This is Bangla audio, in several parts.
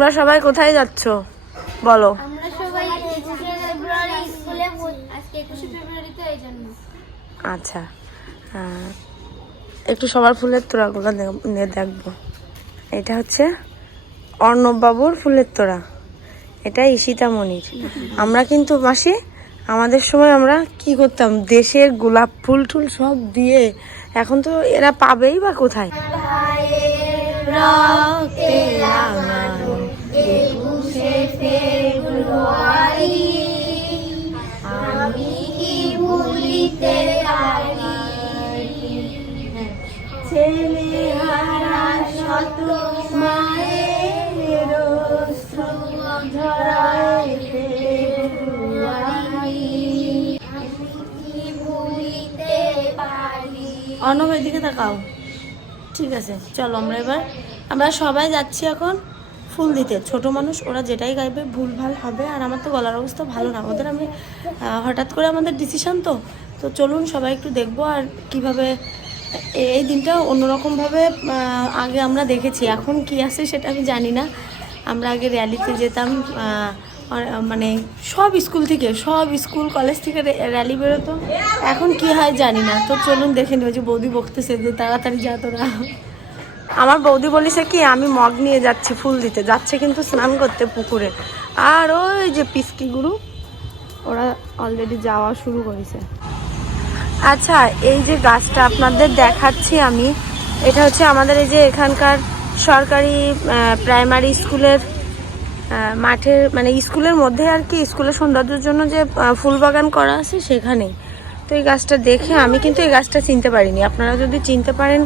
তোমরা সবাই কোথায় যাচ্ছ বলো? আমরা সবাই 21শে ফেব্রুয়ারি স্কুলে আজকে 21শে ফেব্রুয়ারি তো এইজন্য। আচ্ছা, একটু সবার ফুলের তোড়াগুলো নিয়ে দেখবো। এটা হচ্ছে অর্ণব বাবুর ফুলের তোড়া, এটা ঈশিতামণির। আমরা কিন্তু মাসি আমাদের সময় আমরা কি করতাম, দেশের গোলাপ ফুল টুল সব দিয়ে, এখন তো এরা পাবেই বা কোথায়। আমি কি ভুলিতে পারি ছেলেহারা শত মায়ের অশ্রু ঝরায় ফেব্রুয়ারি। আমি কি ভুলিতে পারি। অর্ণবের দিকে তাকাও। ঠিক আছে, চলো আমরা সবাই যাচ্ছি এখন ফুল দিতে। ছোট মানুষ, ওরা যেটাই গাইবে ভুল ভাল হবে, আর আমার তো গলার অবস্থা ভালো না। ওদের আমি হঠাৎ করে আমাদের ডিসিশন তো চলুন সবাই একটু দেখবো। আর কিভাবে এই দিনটা অন্যরকমভাবে আগে আমরা দেখেছি, এখন কি আছে সেটা আমি জানি না। আমরা আগে র্যালিতে যেতাম, মানে সব স্কুল কলেজ থেকে র্যালি বেরোতো। এখন কি হয় জানি না। তো চলুন দেখে নিও। যে বৌদি বকতেছে যে তাড়াতাড়ি যা তোরা। আমার বৌদি বলিছে কি আমি মগ নিয়ে যাচ্ছি ফুল দিতে, যাচ্ছে কিন্তু স্নান করতে পুকুরে। আর ওই যে পিসকি গুরু ওরা অলরেডি যাওয়া শুরু করেছে। আচ্ছা, এই যে গাছটা আপনাদের দেখাচ্ছি আমি, এটা হচ্ছে আমাদের এই যে এখানকার সরকারি প্রাইমারি স্কুলের মাঠের, মানে স্কুলের মধ্যে আর কি, স্কুলের সৌন্দর্যের জন্য যে ফুল বাগান করা আছে সেখানেই। তো এই গাছটা দেখে আমি কিন্তু এই গাছটা চিনতে পারিনি। আপনারা যদি চিনতে পারেন,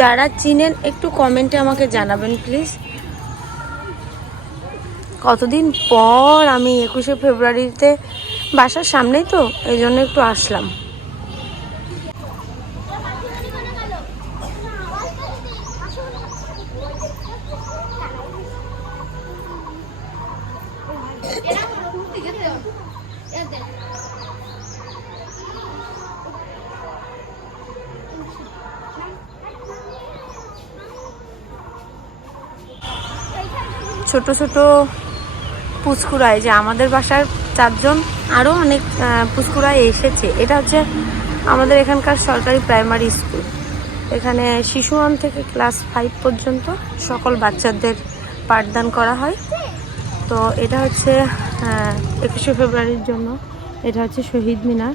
যারা চিনেন একটু কমেন্টে আমাকে জানাবেন প্লিজ। কতদিন পর আমি 21শে ফেব্রুয়ারিতে বাসার সামনেই তো, এই জন্য একটু আসলাম। ছোট ছোট পুচকুরাই, যে আমাদের বাসার 4 জন, আরও অনেক পুচকুরাই এসেছে। এটা হচ্ছে আমাদের এখানকার সরকারি প্রাইমারি স্কুল। এখানে শিশু 1 থেকে ক্লাস 5 পর্যন্ত সকল বাচ্চাদের পাঠদান করা হয়। তো এটা হচ্ছে 21শে ফেব্রুয়ারির জন্য। এটা হচ্ছে শহীদ মিনার।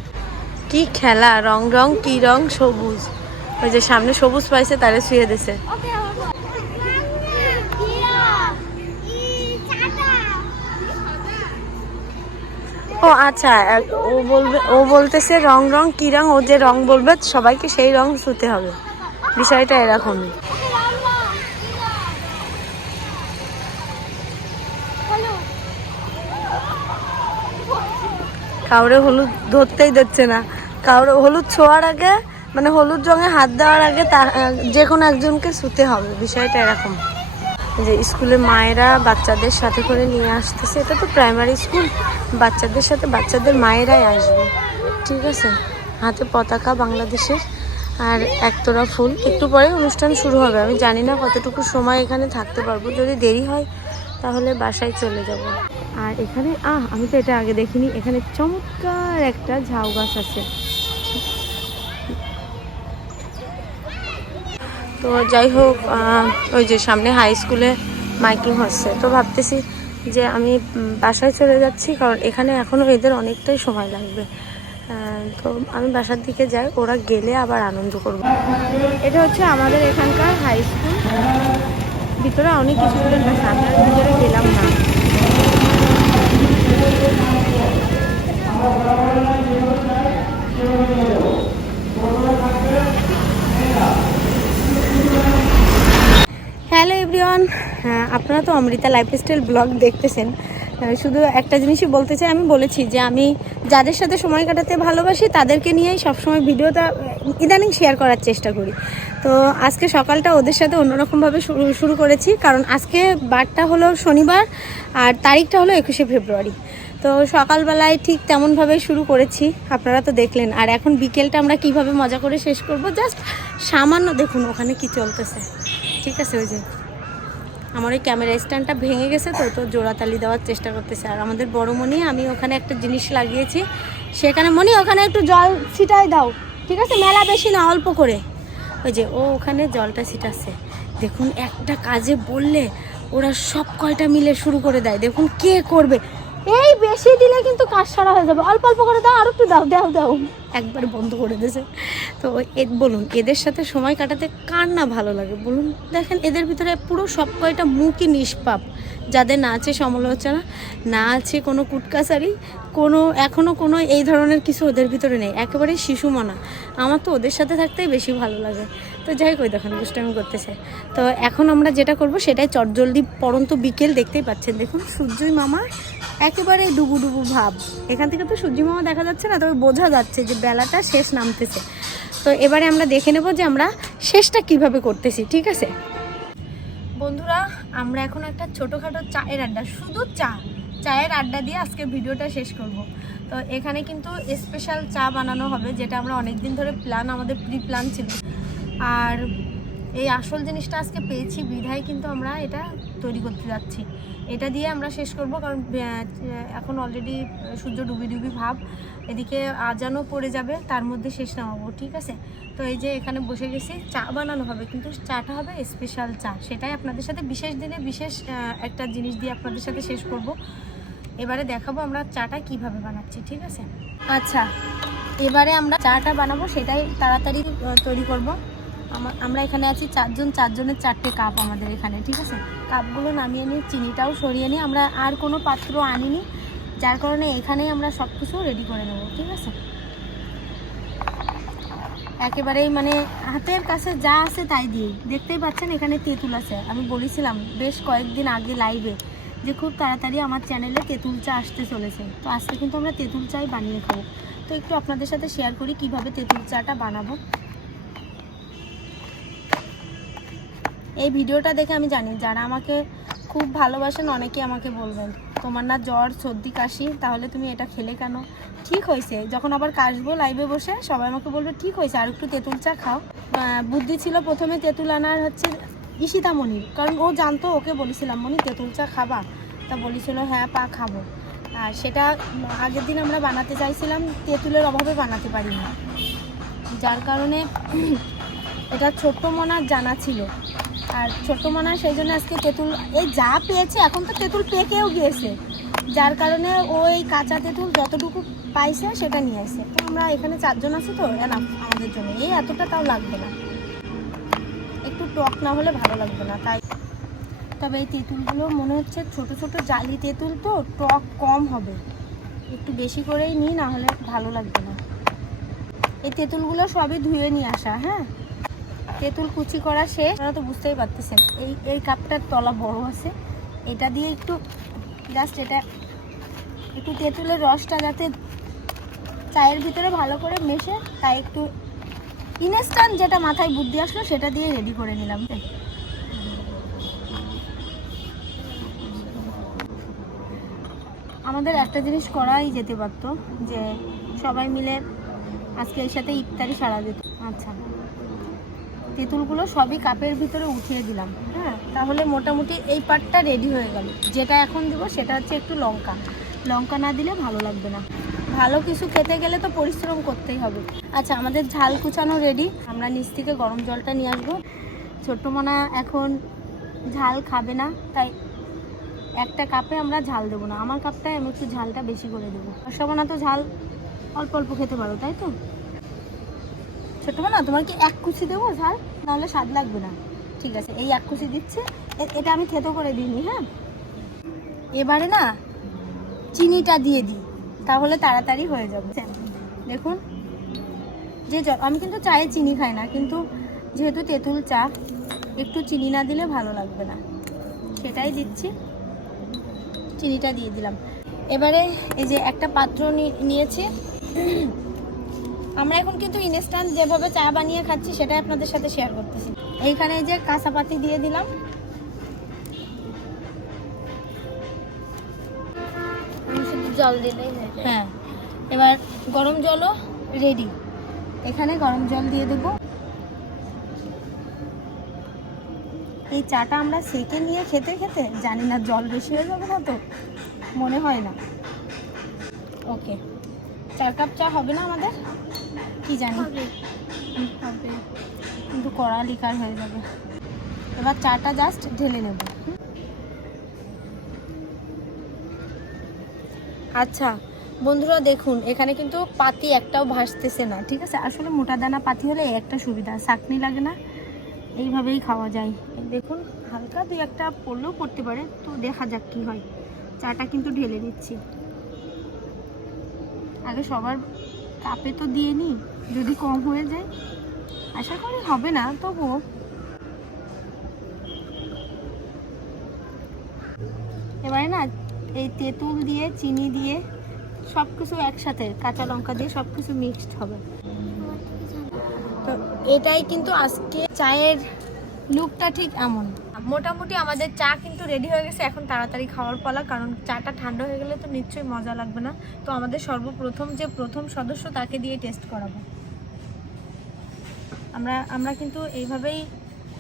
কি খেলা, রং রং কি রং, সবুজ। ওই যে সামনে সবুজ পাইছে তারে শুয়ে দিছে। ও আচ্ছা, ও বলতেছে রং রং কি রং, ও যে রং বলবে সবাইকে সেই রং ছুঁতে হবে, বিষয়টা এরকমই। কাউরে হলুদ ধরতেই দিচ্ছে না, কাউরে হলুদ ছোঁয়ার আগে, মানে হলুদ রঙে হাত দেওয়ার আগে যে কোনো একজনকে ছুঁতে হবে, বিষয়টা এরকম। যে স্কুলে মায়েরা বাচ্চাদের সাথে করে নিয়ে আসতেছে, এটা তো প্রাইমারি স্কুল, বাচ্চাদের সাথে বাচ্চাদের মায়েরাই আসবে। ঠিক আছে, হাতে পতাকা বাংলাদেশের আর একতরা ফুল। একটু পরে অনুষ্ঠান শুরু হবে। আমি জানি না কতটুকু সময় এখানে থাকতে পারবো, যদি দেরি হয় তাহলে বাসায় চলে যাব। আর এখানে আমি তো এটা আগে দেখিনি, এখানে চমৎকার একটা ঝাউ গাছ আছে। তো যাই হোক, ওই যে সামনে হাই স্কুলে মাইকিং হচ্ছে, তো ভাবতেছি যে আমি বাসায় চলে যাচ্ছি, কারণ এখানে এখনও এদের অনেকটাই সময় লাগবে। তো আমি বাসার দিকে যাই, ওরা গেলে আবার আনন্দ করব। এটা হচ্ছে আমাদের এখানকার হাই স্কুল। ভিতরে অনেক স্টুডেন্ট আছে, আমরা ভিতরে গেলাম না। হ্যালো এভরিওয়ান, আপনারা তো অমৃতা লাইফস্টাইল ব্লগ দেখতেছেন। শুধু একটা জিনিসই বলতে চাই, আমি বলেছি যে আমি যাদের সাথে সময় কাটাতে ভালোবাসি তাদেরকে নিয়েই সবসময় ভিডিওটা ইদানিং শেয়ার করার চেষ্টা করি। তো আজকে সকালটা ওদের সাথে অন্যরকমভাবে শুরু করেছি, কারণ আজকে বারটা হলো শনিবার আর তারিখটা হলো 21শে ফেব্রুয়ারি। তো সকালবেলায় ঠিক তেমনভাবে শুরু করেছি, আপনারা তো দেখলেন। আর এখন বিকেলটা আমরা কিভাবে মজা করে শেষ করব, জাস্ট সামান্য দেখুন ওখানে কি চলতেছে। ঠিক আছে, ওই যে আমার ওই ক্যামেরা স্ট্যান্ডটা ভেঙে গেছে, তো তো জোড়াতালি দেওয়ার চেষ্টা করতেছে। আর আমাদের বড় মনি, আমি ওখানে একটা জিনিস লাগিয়েছি, সেখানে মনি ওখানে একটু জল ছিটাই দাও, ঠিক আছে? মেলা বেশি না, অল্প করে। ওই যে ও ওখানে জলটা ছিটাচ্ছে। দেখুন একটা কাজে বললে ওরা সব কয়টা মিলে শুরু করে দেয়। দেখুন কে করবে, এই বেশি দিলে কিন্তু কাজ সারা হয়ে যাবে। অল্প অল্প করে দাও, আর একটু দাও, দাও দাও, একবারে বন্ধ করে দিয়েছে। তো বলুন এদের সাথে সময় কাটাতে কার না ভালো লাগে বলুন? দেখেন এদের ভিতরে পুরো সব কয়টা মুখই নিষ্পাপ, যাদের না আছে সমালোচনা, না আছে কোনো কুটকাচারি, কোনো এখনও কোনো এই ধরনের কিছু ওদের ভিতরে নেই, একেবারে শিশু মনা। আমার তো ওদের সাথে থাকতেই বেশি ভালো লাগে। তো যাই কই দেখেন দুষ্টামি করতেছে। তো এখন আমরা যেটা করব সেটাই চটজলদি, পরন্ত বিকেল, দেখতেই পাচ্ছেন দেখুন সূর্যই মামা একেবারে ডুবু ডুবু ভাব। এখান থেকে তো সূর্য মামা দেখা যাচ্ছে না, তবে বোঝা যাচ্ছে যে বেলাটা শেষ নামতেছে। তো এবারে আমরা দেখে নেব যে আমরা শেষটা কিভাবে করতেছি, ঠিক আছে বন্ধুরা? আমরা এখন একটা ছোটোখাটো চায়ের আড্ডা, শুধু চায়ের আড্ডা দিয়ে আজকে ভিডিওটা শেষ করব। তো এখানে কিন্তু স্পেশাল চা বানানো হবে, যেটা আমরা অনেক দিন ধরে আমাদের প্রি প্ল্যান ছিল। আর এই আসল জিনিসটা আজকে পেয়েছি বিধায় কিন্তু আমরা এটা তৈরি করতে যাচ্ছি। এটা দিয়ে আমরা শেষ করব, কারণ এখন অলরেডি সূর্য ডুবি ডুবি ভাব, এদিকে আজানও পড়ে যাবে, তার মধ্যে শেষ নামাবো, ঠিক আছে? তো এই যে এখানে বসে গেছি, চা বানানো হবে, কিন্তু চাটা হবে স্পেশাল চা। সেটাই আপনাদের সাথে বিশেষ দিনে বিশেষ একটা জিনিস দিয়ে আপনাদের সাথে শেষ করব। এবারে দেখাবো আমরা চাটা কিভাবে বানাচ্ছি, ঠিক আছে? আচ্ছা, এবারে আমরা চাটা বানাবো, সেটাই তাড়াতাড়ি তৈরি করব। আমরা এখানে আছি চারজনের 4টে কাপ আমাদের এখানে, ঠিক আছে? কাপগুলো নামিয়ে নিই, চিনিটাও সরিয়ে নিই। আমরা আর কোনো পাত্র আনিনি, যার কারণে এখানেই আমরা সব কিছু রেডি করে নেব, ঠিক আছে? একেবারেই মানে হাতের কাছে যা আছে তাই দিয়েই। দেখতেই পাচ্ছেন এখানে তেঁতুল আছে। আমি বলেছিলাম বেশ কয়েকদিন আগে লাইভে যে খুব তাড়াতাড়ি আমার চ্যানেলে তেঁতুল চা আসতে চলেছে। তো আজকে কিন্তু আমরা তেঁতুল চাই বানিয়ে খাবো। তো একটু আপনাদের সাথে শেয়ার করি কিভাবে তেঁতুল চাটা বানাবো। এই ভিডিওটা দেখে আমি জানি যারা আমাকে খুব ভালোবাসেন অনেকে আমাকে বলবেন, তোমার না জ্বর সর্দি কাশি, তাহলে তুমি এটা খেলে কেন? ঠিক হয়েছে, যখন আবার কাশবো লাইভে বসে সবাই আমাকে বলবে ঠিক হয়েছে, আর একটু তেঁতুল চা খাও। বুদ্ধি ছিল প্রথমে তেঁতুল আনার হচ্ছে ঈশিতা মনির, কারণ ও জানতো, ওকে বলেছিলাম মনি তেঁতুল চা খাবা, তা বলেছিল হ্যাঁ পা খাবো। আর সেটা আগের দিন আমরা বানাতে চাইছিলাম, তেঁতুলের অভাবে বানাতে পারিনি, যার কারণে এটা ছোট্ট মনার জানা ছিল। আর ছোট্ট মনা সেই জন্য আজকে তেঁতুল এই যা পেয়েছে, এখন তো তেঁতুল পেকেও গিয়েছে, যার কারণে ওই কাঁচা তেঁতুল যতটুকু পাইছে সেটা নিয়ে আসছে। তো আমরা এখানে 4 জন আছি, তো এনাফ আমাদের জন্য, এই এতটা তাও লাগবে না, একটু টক না হলে ভালো লাগবে না তাই। তবে এই তেঁতুলগুলো মনে হচ্ছে ছোট ছোট জালি তেঁতুল, তো টক কম হবে, একটু বেশি করেই নিই, না হলে ভালো লাগবে না। এই তেঁতুলগুলো সবই ধুয়ে নিয়ে আসা। হ্যাঁ, তেঁতুল কুচি করা শেষ, আপনারা তো বুঝতেই পারতেছেন। এই কাপটার তলা বড় আছে, এটা দিয়ে একটু জাস্ট এটা একটু তেঁতুলের রসটা যাতে চায়ের ভিতরে ভালো করে মেশে, তাই একটু ইনস্ট্যান্ট যেটা মাথায় বুদ্ধি আসলো সেটা দিয়ে রেডি করে নিলাম। আমাদের একটা জিনিস করাই যেতে পারতো, যে সবাই মিলে আজকে এর সাথে ইফতারি সারা যেত। আচ্ছা, তেঁতুলগুলো সবই কাপের ভিতরে উঠিয়ে দিলাম। হ্যাঁ, তাহলে মোটামুটি এই পার্টটা রেডি হয়ে গেল। যেটা এখন দেবো সেটা হচ্ছে একটু লঙ্কা না দিলে ভালো লাগবে না। ভালো কিছু খেতে গেলে তো পরিশ্রম করতেই হবে। আচ্ছা, আমাদের ঝাল কুচানো রেডি। আমরা নিচ থেকে গরম জলটা নিয়ে আসবো। ছোট্ট মনা এখন ঝাল খাবে না, তাই একটা কাপে আমরা ঝাল দেবো না, আমার কাপটায় আমি একটু ঝালটা বেশি করে দেবো। সবানা তো ঝাল অল্প অল্প খেতে পারো, তাই তো? ছোট্ট মনা, তোমার কি 1 কুচি দেবো ঝাল? নাহলে স্বাদ লাগবে না। ঠিক আছে, এই 1 কুচি দিচ্ছে। এটা আমি থেতো করে দিইনি। হ্যাঁ, এবারে না চিনিটা দিয়ে দিই, তাহলে তাড়াতাড়ি হয়ে যাবে। দেখুন, যে আমি কিন্তু চায়ে চিনি খাই না, কিন্তু যেহেতু তেঁতুল চা একটু চিনি না দিলে ভালো লাগবে না, সেটাই দিচ্ছি। চিনিটা দিয়ে দিলাম। এবারে এই যে একটা পাত্র নিয়েছি। আমরা এখন কিন্তু ইনস্ট্যান্ট যেভাবে চা বানিয়ে খাচ্ছি সেটাই আপনাদের সাথে শেয়ার করতেছি। এইখানে এই যে কাঁচা পাতি দিয়ে দিলাম। জল দিলেই হ্যাঁ, এবার গরম জলও রেডি। এখানে গরম জল দিয়ে দেবো। এই চাটা আমরা সেকে নিয়ে খেতে খেতে জানি না জল বেশি হয়ে যাবে না তো, মনে হয় না। ওকে, 4 কাপ চা হবে না আমাদের? কি জানি হবে, কিন্তু কড়া লিকার হয়ে যাবে। এবার চাটা জাস্ট ঢেলে নেব। আচ্ছা বন্ধুরা দেখুন, এখানে কিন্তু পাতি একটাও ভাসতেছে না, ঠিক আছে। আসলে মোটা দানা পাতি হলে একটা সুবিধা, চাটনি লাগে না, এইভাবেই খাওয়া যায়। দেখুন হালকা 2-1টা পড়লেও পড়তে পারে, তো দেখা যাক কি হয়। চাটা কিন্তু ঢেলে নিচ্ছি, আগে সবার কাপে তো দিয়ে নিই, যদি কম হয়ে যায়। আশা করি হবে না, তবুও। এবারে না এই তেঁতুল দিয়ে চিনি দিয়ে সব কিছু একসাথে, কাঁচা লঙ্কা দিয়ে সব কিছু মিক্সড হবে। তো এটাই কিন্তু আজকে চায়ের লুকটা ঠিক এমন। মোটামুটি আমাদের চা কিন্তু রেডি হয়ে গেছে, এখন তাড়াতাড়ি খাওয়ার পালা, কারণ চাটা ঠান্ডা হয়ে গেলে তো নিশ্চয়ই মজা লাগবে না। তো আমাদের সর্বপ্রথম যে প্রথম সদস্য তাকে দিয়ে টেস্ট করাবো। আমরা কিন্তু এইভাবেই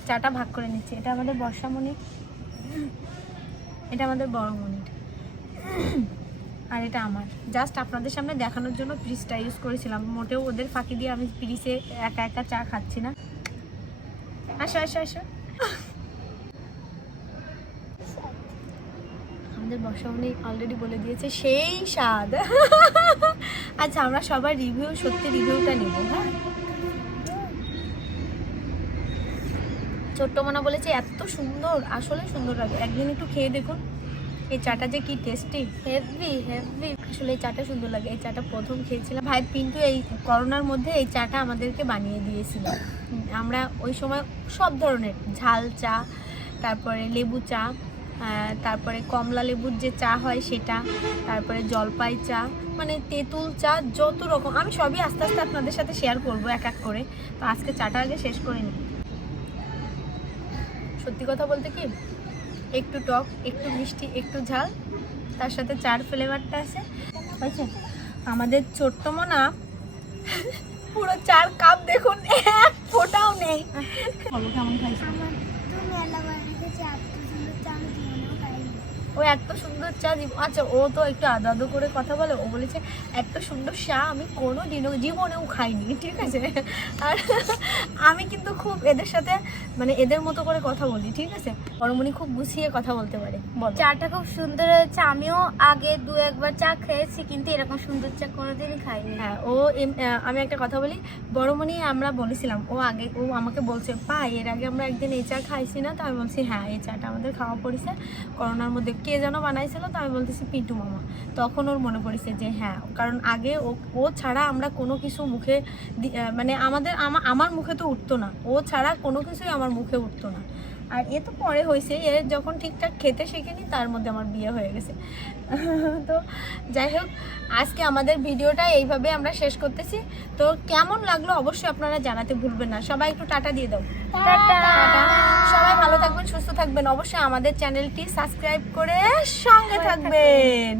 চাটা ভাগ করে নিচ্ছি। এটা আমাদের বর্ষামণি, এটা আমাদের বড়মণি, আর এটা আমার। জাস্ট আপনাদের সামনে দেখানোর জন্য পিরিচটা ইউজ করেছিলাম, মোটেও ওদের ফাঁকি দিয়ে আমি পিরিচে একা একা চা খাচ্ছি না। আসো আসো আসো। আমাদের বর্ষামণি অলরেডি বলে দিয়েছে সেই স্বাদ। আচ্ছা আমরা সবার রিভিউ, সত্যি রিভিউটা নিব। হ্যাঁ, ছোট্ট মনা বলেছে এত সুন্দর, আসলে সুন্দর লাগে, একদিন একটু খেয়ে দেখুন। এই চাটা যে কি টেস্টি, হেভি হেভি, আসলে এই চাটা সুন্দর লাগে। এই চাটা প্রথম খেয়েছিলাম ভাই পিন্টু এই করোনার মধ্যে, এই চাটা আমাদেরকে বানিয়ে দিয়েছিল। আমরা ওই সময় সব ধরনের ঝাল চা, তারপরে লেবু চা, তারপরে কমলা লেবুর যে চা হয় সেটা, তারপরে জলপাই চা, মানে তেঁতুল চা, যত রকম আমি সবই আস্তে আস্তে আপনাদের সাথে শেয়ার করবো এক এক করে। তো আজকে চাটা আগে শেষ করে নিই। সত্যি কথা বলতে কি, একটু টক, একটু মিষ্টি, একটু ঝাল, তার সাথে চার ফ্লেভারটা আছে। বুঝছেন, আমাদের ছোট্ট মনা পুরো 4 কাপ দেখুন, এক ফোঁটাও নেই। বলো কেমন খাইছো? ও এত সুন্দর চা দিব। আচ্ছা ও তো একটু আদো আদো করে কথা বলে, ও বলেছে এত সুন্দর চা আমি কোনো দিনও জীবনেও খাইনি, ঠিক আছে। আর আমি কিন্তু খুব এদের সাথে মানে এদের মতো করে কথা বলি, ঠিক আছে। বড়মণি খুব গুছিয়ে কথা বলতে পারে। বল। চাটা খুব সুন্দর হয়েছে, আমিও আগে 2-1বার চা খেয়েছি, কিন্তু এরকম সুন্দর চা কোনোদিনই খাইনি। হ্যাঁ ও আমি একটা কথা বলি, বড়মণি আমরা বলেছিলাম, ও আমাকে বলছে পা এর আগে আমরা একদিন এই চা খাইছি না? তো আমি বলছি হ্যাঁ, এই চাটা আমাদের খাওয়া পড়েছে করোনার মধ্যে, কে যেন বানাইছিল, তো আমি বলতেছি পিন্টু মামা। তখন ওর মনে পড়েছে যে হ্যাঁ, কারণ আগে ও ছাড়া আমরা কোনো কিছু মুখে মানে আমার মুখে তো উঠতো না, ও ছাড়া কোনো কিছুই আমার মুখে উঠতো না। আর এ তো পরে হয়েছে, এর যখন ঠিকঠাক খেতে শিখিনি তার মধ্যে আমার বিয়ে হয়ে গেছে। তো যাই হোক, আজকে আমাদের ভিডিওটা এইভাবে আমরা শেষ করতেছি। তো কেমন লাগলো অবশ্যই আপনারা জানাতে ভুলবেন না। সবাই একটু টাটা দিয়ে দাও। টাটা। সবাই ভালো থাকবেন, সুস্থ থাকবেন, অবশ্যই আমাদের চ্যানেলটি সাবস্ক্রাইব করে সঙ্গে থাকবেন।